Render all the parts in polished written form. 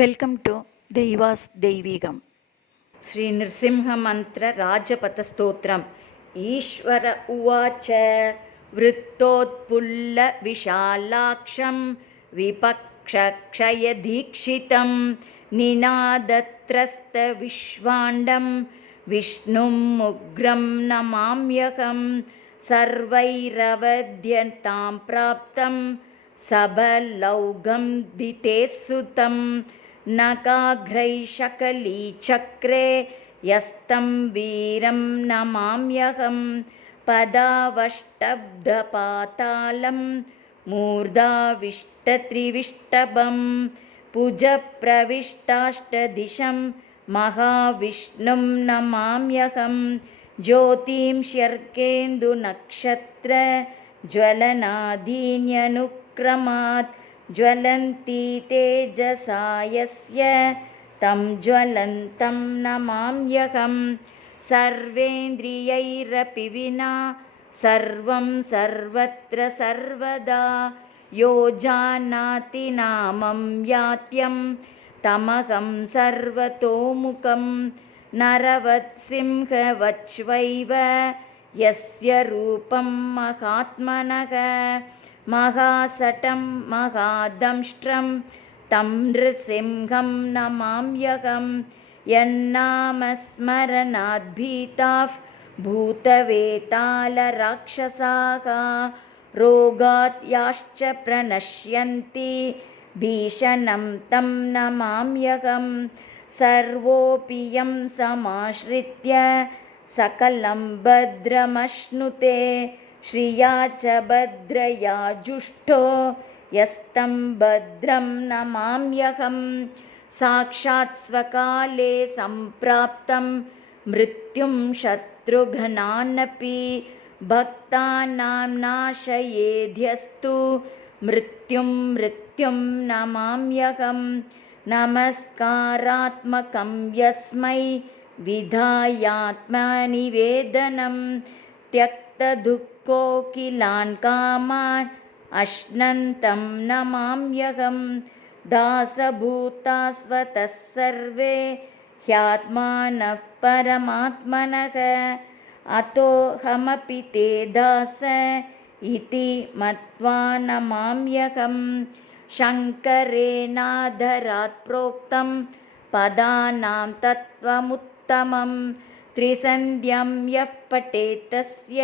Welcome to దైవాస్ దైవీగం. శ్రీ నృసింహమంత్ర రాజపథస్తోత్రం. ఈశ్వర ఉవాచ వృత్తోత్పుల్ల విశాలాక్షం విపక్షక్షయదీక్షితం నినాదత్రస్త విశ్వాండం విష్ణుం ఉగ్రం నమామ్యహం సర్వైరవధ్యతాం ప్రాప్తం सबलौघं दितेस्सुतं नकाघ्रैशकलीचक्रे यस्तं वीरं नमाम्यहं पदावष्टब्धपातालं मूर्धाविष्टत्रिविष्टभं भुजप्रविष्टाष्टदिशं महाविष्णुं नमाम्यहं ज्योतिंस्यर्केन्दुनक्षत्र ज्वलनादीन्यनुक्रमात् ज्वलन्ती तेजसा यस्य तं ज्वलन्तं नमाम्यहं सर्वेन्द्रियैरपि विना सर्वं सर्वत्र सर्वदा यो जानाति नामं यात्यं तमहं सर्वतोमुखं नरवत्सिंहवच्वैव यस्य रूपं महात्मनः महासटं महादंष्ट्रं तं नृसिंहं नमाम्यहं यन्नामस्मरणात् भीताः भूतवेतालराक्षसाः रोगात् याश्च प्रणश्यन्ति भीषणं तं नमाम्यहं सर्वोऽपि यं समाश्रित्य सकलं भद्रमश्नुते श्रिया च भद्रया जुष्टो यस्तं भद्रं नमाम्यहं साक्षात् स्वकाले सम्प्राप्तं मृत्युं शत्रुघ्नानपि भक्तानां नाशयेद्यस्तु मृत्युं नमाम्यहं नमस्कारात्मकं यस्मै विधायात्मनिवेदनं त्यक्तदुःखोऽखिलान् कामान् अश्नन्तं नमाम्यहं दासभूतास्वतः सर्वे ह्यात्मानः परमात्मनः अतोऽहमपि ते दास इति मत्वा नमाम्यहं शङ्करेणाधरात् प्रोक्तं पदानां तत्त्वमुत्तमं त्रिसन्ध्यं यः पठेत् तस्य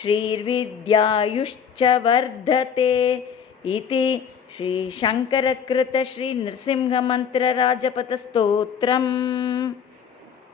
श्रीर्विद्यायुश्च वर्धते इति श्रीशङ्करकृत श्रीनृसिंहमन्त्रराजपथस्तोत्रम्.